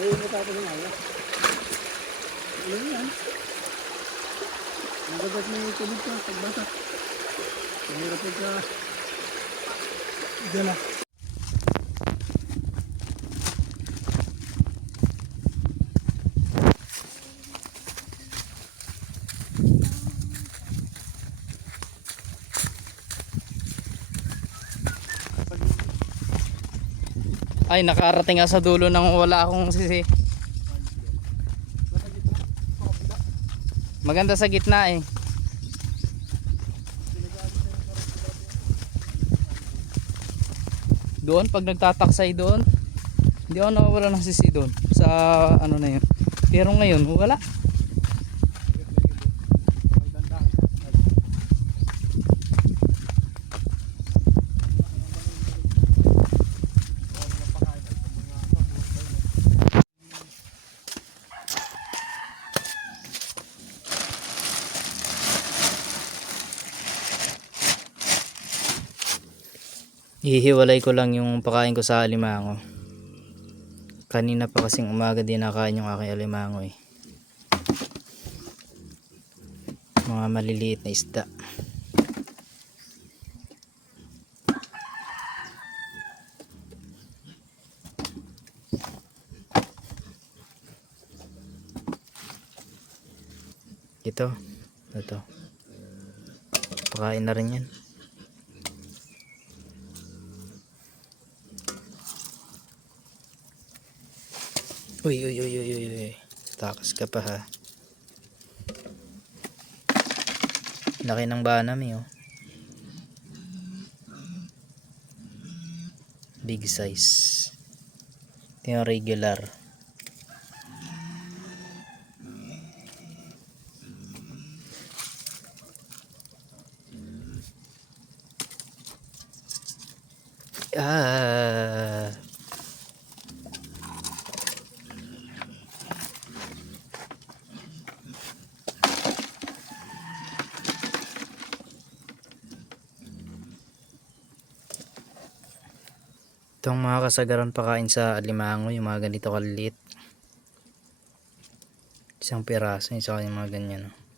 Ayun mo tapos ng awa. Ano yan? Nagagat mo yung tubig ko, pagbasa. Mahirap ka. Diyan na. Ay, nakarating nga sa dulo nang wala akong sisi. Maganda sa gitna eh. Doon, pag nagtataksay doon, hindi ako nawawala ng sisi doon. Sa ano na yun. Pero ngayon, wala. Ihiwalay ko lang yung pakain ko sa alimango. Kanina pa kasing umaga din nakain yung aking alimango eh. Mga maliliit na isda. Ito. Ito. Pakain na rin yan. Uy, uy, uy, uy, uy, uy. Takas ka pa ha. Laki ng banam eh, oh. Big size. Ito yung regular. Ah. Itong mga kasagaran pakain sa alimango, yung mga ganito kaliliit. Isang piraso, isa yung mga ganyan. oh.